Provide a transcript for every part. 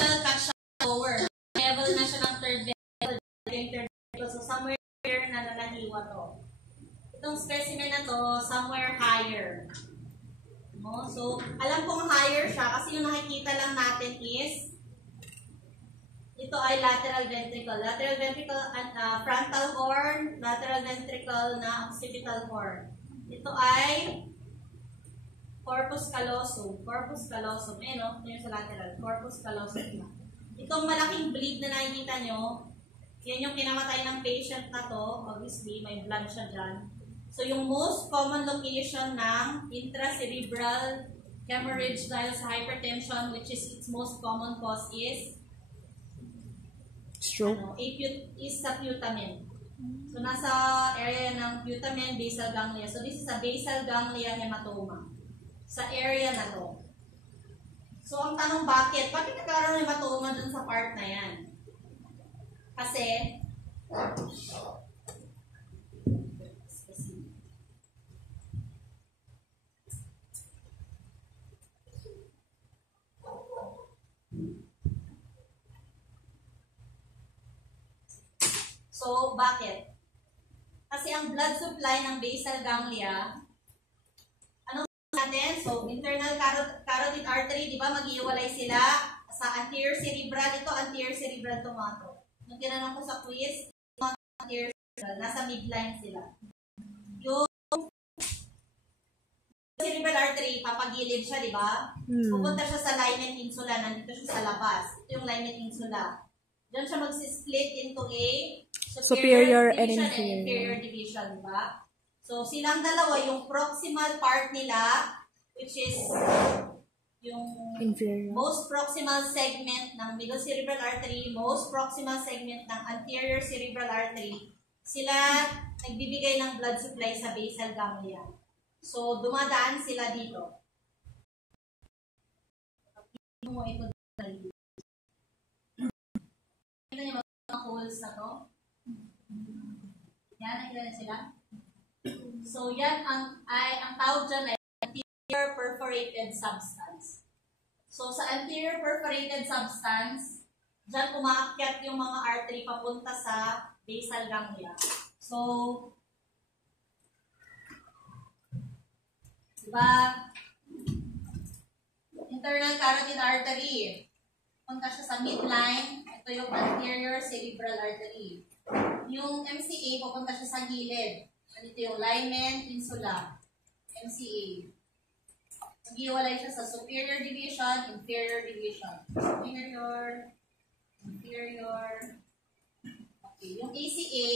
siya catch lower. Level na siya ng third ventricle. So, somewhere na nanahiwa to. Itong specimen na to, somewhere higher. No? So, alam kong higher siya kasi yung nakikita lang natin is ito ay lateral ventricle. Lateral ventricle at frontal horn, lateral ventricle na occipital horn. Ito ay corpus callosum. Corpus callosum. Eh, no? Ito yung sa lateral. Corpus callosum. Itong malaking bleed na nakikita nyo, yan yung kinamatay ng patient na to. Obviously, may blood siya dyan. So, yung most common location ng intracerebral hemorrhage dahil sa hypertension, which is its most common cause is stroke. Is sa putamen. So, nasa area ng putamen, basal ganglia. So, this is a basal ganglia hematoma. Sa area na to. So, ang tanong bakit? Bakit nagkaroon ng hematoma dun sa part na yan? Kasi, so, bakit? Kasi ang blood supply ng basal ganglia, anong natin? So, internal carotid artery, di ba, mag-iwalay sila sa anterior cerebral. Ito, anterior cerebral tomato. Nung tinanong ko sa quiz, anterior cerebral, nasa midline sila. Yung cerebral artery, papagilid siya, di ba? Pupunta siya sa limen insula, nandito siya sa labas. Ito yung limen insula. Diyan siya mag-split into a superior and inferior division, di ba? So, silang dalawa, yung proximal part nila, which is yung inferior. Most proximal segment ng middle cerebral artery, most proximal segment ng anterior cerebral artery, sila nagbibigay ng blood supply sa basal ganglia. So, dumadaan sila dito. Ito kita niyo ba mga holes na to? Yan, nakita niyo sila? So, yan ang tawag dyan ay anterior perforated substance. So, sa anterior perforated substance, dyan umaakyat yung mga artery papunta sa basal ganglia. So, diba, internal carotid artery, punta siya sa midline. Ito yung anterior cerebral artery. Yung MCA, pupunta siya sa gilid. Dito yung limen insula. MCA. Mag-iwalay siya sa superior division, inferior division. Superior, inferior. Okay. Yung ACA,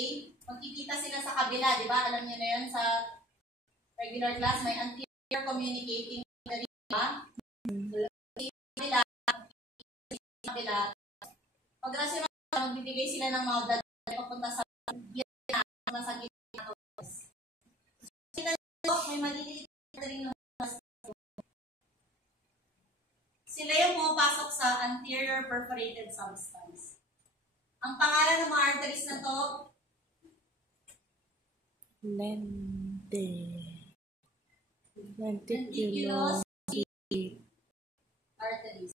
magkikita sila sa kabila, di ba? Alam niyo na yan sa regular class, may anterior communicating artery, di ba? Kabila. Pag nasa magbibigay sila ng mga blood papunta sa gitna, sa gitna. May maliliit na rin ng sila yung pumapasok sa anterior perforated substance. Ang pangalan ng mga arteries na to? Lenticular arteries.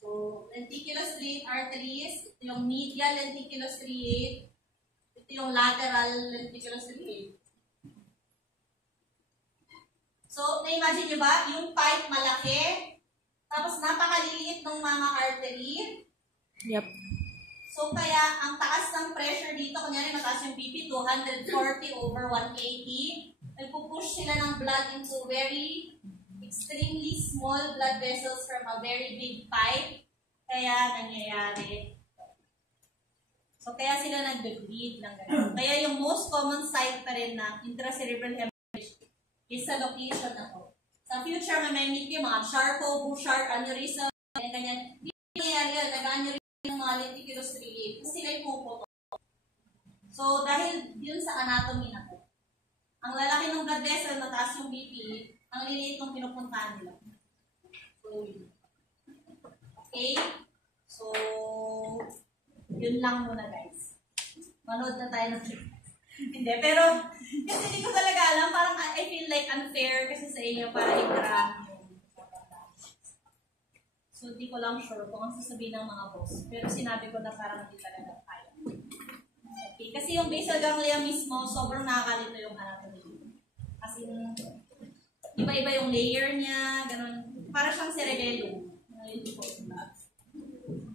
So, lenticular striate arteries, ito yung medial lenticular striate, ito yung lateral lenticular striate. So, na-imagine nyo ba? Yung pipe malaki, tapos napakaliliit ng mga artery. Yep. So, kaya ang taas ng pressure dito, kunyari mataas yung BP, 240/180, nagpupush sila ng blood into very extremely small blood vessels from a very big pipe. Kaya nangyayari. So, kaya sila nag-bleed ng gano'n. Kaya yung most common site pa rin ng intracerebral hemorrhage is sa location na to. Sa future, may meet yung mga Charcot-Bouchard aneurysm, ganyan. Hindi nangyayari yun, nag-aneurysm yung mga lenticular striate. Kasi sila yung puputo. So, dahil yun sa anatomy na to. Ang lalaki ng blood vessel, mataas yung BP, ang liliit ng pinupuntahan nila. So, okay? So, yun lang muna guys. Manood na tayo ng hindi, pero kasi hindi ko talaga alam, parang I feel like unfair kasi sa inyo para i-grab. So, di ko lang sure kung ang sasabihin ng mga boss. Pero sinabi ko na parang hindi talaga kaya. Okay, kasi yung basal ganglia mismo, sobrang nakakalito yung anatomy. Kasi iba-iba yung layer niya, ganun. Para siyang cerebellum.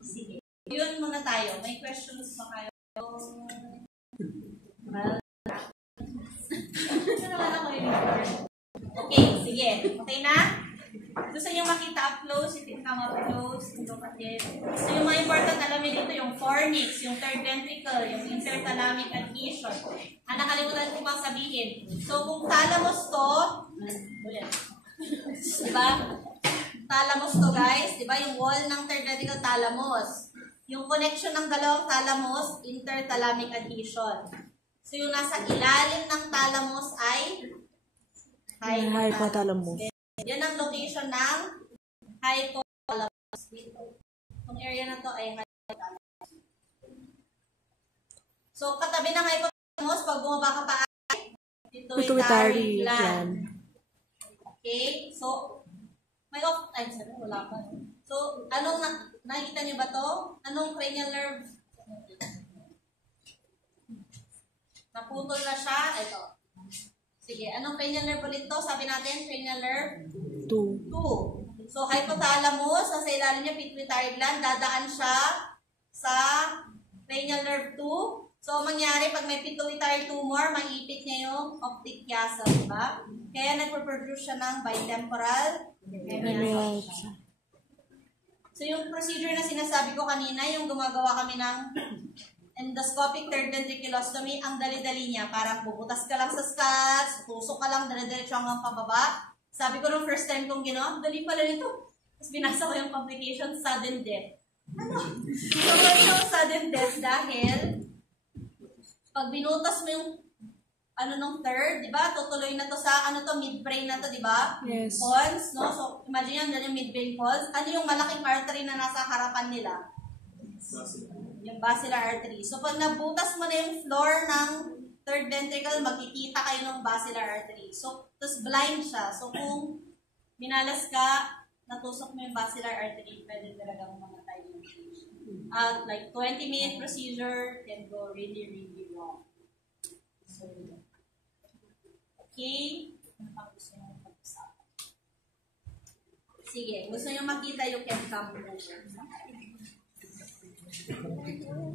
Sige. Yun muna tayo. May questions pa kayo? Well, okay, sige. Okay na? Gusto nyo makita up close, you can come up close. So, yung mga important alamin dito, yung fornix, yung third ventricle, yung interthalamic adhesion. Nakalimutan ko pang sabihin. So, kung thalamus to, diba? Thalamus to, guys. Diba? Yung wall ng third ventricle, thalamus. Yung connection ng dalawang thalamus, interthalamic adhesion. So, yung nasa ilalim ng thalamus ay hypothalamus. Yan ang location ng hypothalamus. Itong area na to ay hypothalamus. So, katabi ng hypothalamus, pag bumaba ka pa ay pituitary gland. Okay? So, may wala pa. So, anong nakikita niyo ba to? Anong cranial nerve? Naputol na siya. Ito. Sige, anong cranial nerve ulit to? Sabi natin, cranial nerve? 2. So, hypothalamus, nasa ilalim niya, pituitary gland, dadaan siya sa cranial nerve 2. So, mangyari, pag may pituitary tumor, maiipit niya yung optic chiasm, diba? Kaya nagpo-produce siya ng bitemporal hemianopsia. So, yung procedure na sinasabi ko kanina, yung gumagawa kami ng endoscopic third ventriculostomy, ang dali-dali niya. Parang bubutas ka lang sa scats, tusok ka lang, dali-diretso hanggang pababa. Sabi ko nung first time kong ginawa, dali pala nito. Tapos binasa ko yung complication, sudden death. Ano? So, sudden death dahil pag binutas mo yung nung third, di ba? Tutuloy na to sa, mid-brain na to, di ba? Yes. Pons, no? So, imagine yan, yung mid-brain pons. Ano yung malaking artery na nasa harapan nila? Yung basilar artery. So, pag nabutas mo na yung floor ng third ventricle, makikita kayo ng basilar artery. So, tapos blind siya. So, kung minalas ka, natusok mo yung basilar artery, pwede talagang mamatay yung patient. Like 20-minute procedure can go really, really wrong. So, okay. Gusto nyo pag-usapan. Sige, gusto nyo makita, you can come over.